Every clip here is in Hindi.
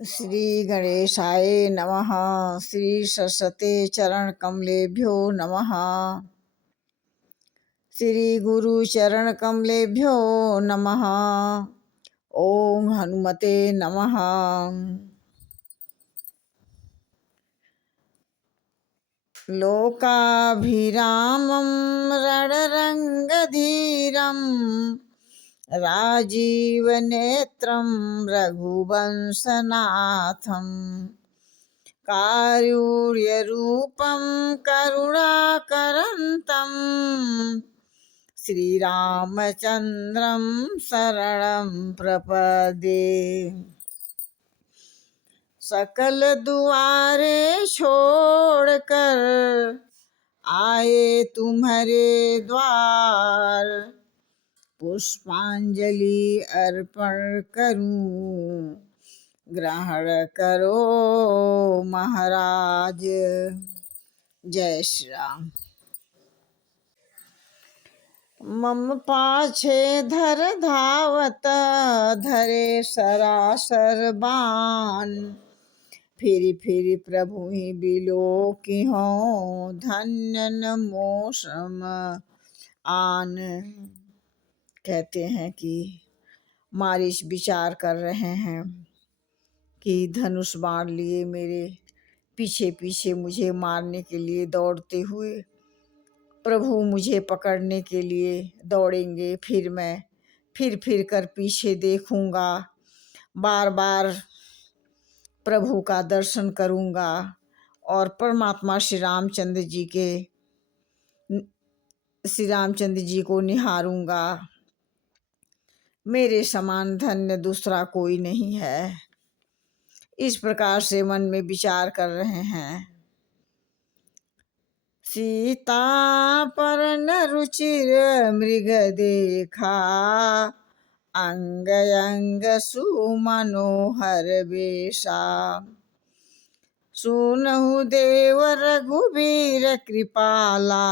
श्री गणेशाय नमः। श्री सरस्वती चरण कमलेभ्यो नमः। श्री गुरु चरण कमलेभ्यो नमः। ओम हनुमते नमः। लोकाभिरामं रणरङ्गधीरं राजीवनेत्रं रघुवंशनाथं कारुण्यरूपं करुणाकरन्तं श्रीरामचन्द्रं शरणं प्रपद्ये। सकल दुआरे छोड़कर आए तुम्हारे द्वार, पुष्पांजलि अर्पण करूं ग्रहण करो महाराज। जय श्री राम। मम पाछे धर धावत धरे सरासर बान, फिर फिर प्रभु ही बिलो की हो धन्य नमो श्रम आन। कहते हैं कि मारीच विचार कर रहे हैं कि धनुष बाण लिए मेरे पीछे पीछे मुझे मारने के लिए दौड़ते हुए प्रभु मुझे पकड़ने के लिए दौड़ेंगे। फिर मैं फिर कर पीछे देखूंगा, बार बार प्रभु का दर्शन करूंगा और परमात्मा श्री रामचंद्र जी को निहारूंगा। मेरे समान धन्य दूसरा कोई नहीं है। इस प्रकार से मन में विचार कर रहे हैं। सीता पर न रुचिर मृग देखा, अंग अंग सुमनोहर वेशा, सुनहु देव रघुबीर कृपाला,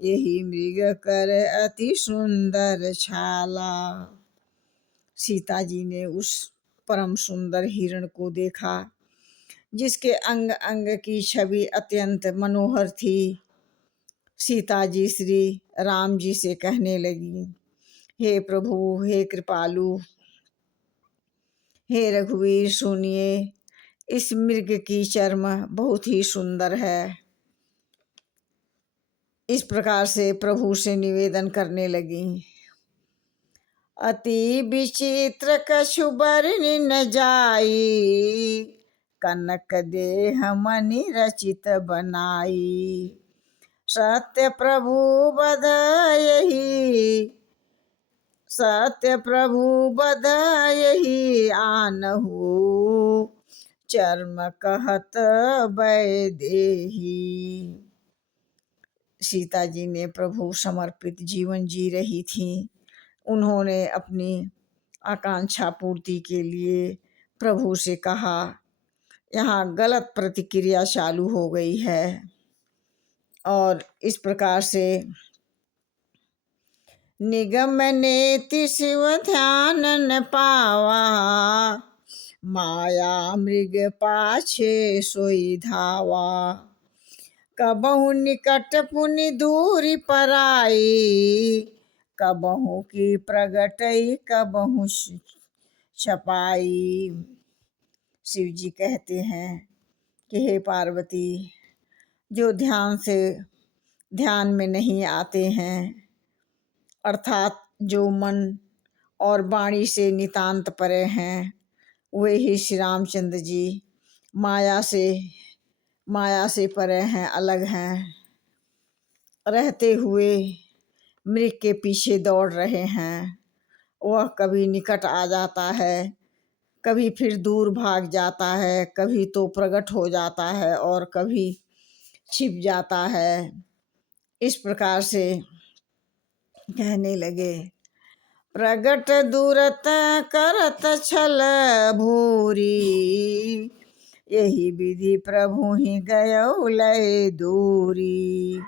यही मृग कर अति सुंदर छाला। सीता जी ने उस परम सुंदर हिरण को देखा जिसके अंग अंग की छवि अत्यंत मनोहर थी। सीता जी श्री राम जी से कहने लगी, हे प्रभु, हे कृपालु, हे रघुवीर, सुनिए, इस मृग की चर्म बहुत ही सुंदर है। इस प्रकार से प्रभु से निवेदन करने लगी। अति विचित्र कछु बरनि न जाई, कनक देह मणि रचित बनाई, सत्य प्रभु बध यही, सत्य प्रभु बध यही आनहु, चर्म कहत वैदेही। सीता जी ने प्रभु समर्पित जीवन जी रही थी। उन्होंने अपनी आकांक्षा पूर्ति के लिए प्रभु से कहा। यहाँ गलत प्रतिक्रिया चालू हो गई है और इस प्रकार से निगम नेति शिव ध्यान न पावा, माया मृग पाछे सोई धावा, कबहु निकट पुनि दूरी पराई, कबहु की प्रगटई कबहु छपाई। शिव जी कहते हैं कि हे पार्वती, जो ध्यान में नहीं आते हैं, अर्थात जो मन और वाणी से नितांत परे हैं, वे ही श्री रामचंद्र जी माया से परे हैं, अलग हैं। रहते हुए मृग के पीछे दौड़ रहे हैं। वह कभी निकट आ जाता है, कभी फिर दूर भाग जाता है, कभी तो प्रकट हो जाता है और कभी छिप जाता है। इस प्रकार से कहने लगे। प्रगट दूरत करत छल भूरी, यही विधि प्रभु ही गयो लय दूरी,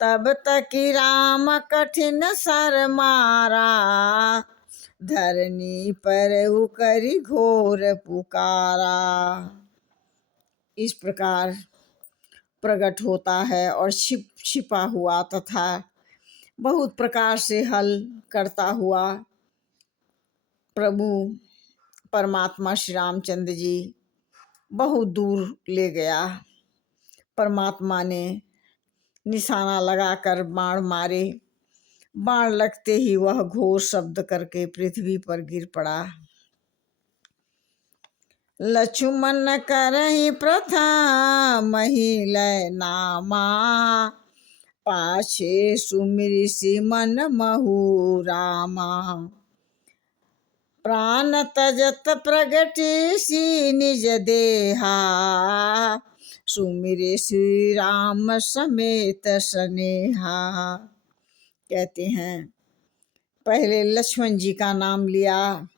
तब तक राम कठिन सर मारा, धरनी पर करी घोर पुकारा। इस प्रकार प्रकट होता है और छिपा हुआ तथा बहुत प्रकार से हल करता हुआ प्रभु परमात्मा श्री रामचंद्र जी बहुत दूर ले गया। परमात्मा ने निशाना लगाकर बाण मारे, बाण लगते ही वह घोर शब्द करके पृथ्वी पर गिर पड़ा। लक्ष्मण करहि प्रथम लय नामा, पाछे सुमिरि मन महु रामा। प्राण तजत प्रगटिसी निज देहा, सुमिरे श्री राम समेत सनेहा। कहते हैं पहले लक्ष्मण जी का नाम लिया,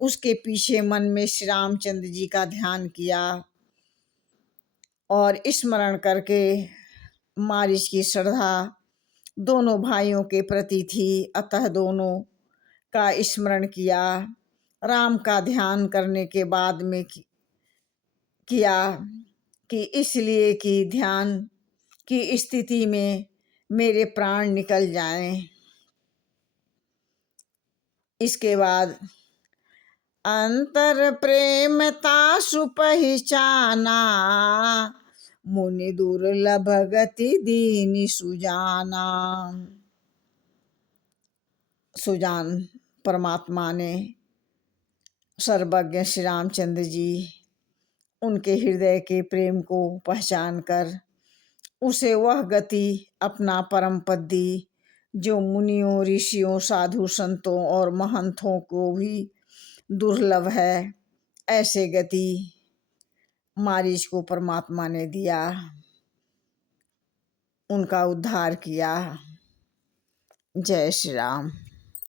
उसके पीछे मन में श्री रामचंद्र जी का ध्यान किया और स्मरण करके मारीच की श्रद्धा दोनों भाइयों के प्रति थी, अतः दोनों का स्मरण किया। राम का ध्यान करने के बाद में किया कि इसलिए कि ध्यान की स्थिति में मेरे प्राण निकल जाएं। इसके बाद अंतर प्रेम तासु पहचाना, मुनि दुर्लभ गति दीनि सुजाना। सुजान परमात्मा ने सर्वज्ञ श्री रामचंद्र जी उनके हृदय के प्रेम को पहचान कर उसे वह गति अपना परम पद दी जो मुनियों, ऋषियों, साधु संतों और महंतों को भी दुर्लभ है। ऐसे गति मारीच को परमात्मा ने दिया, उनका उद्धार किया। जय श्री राम।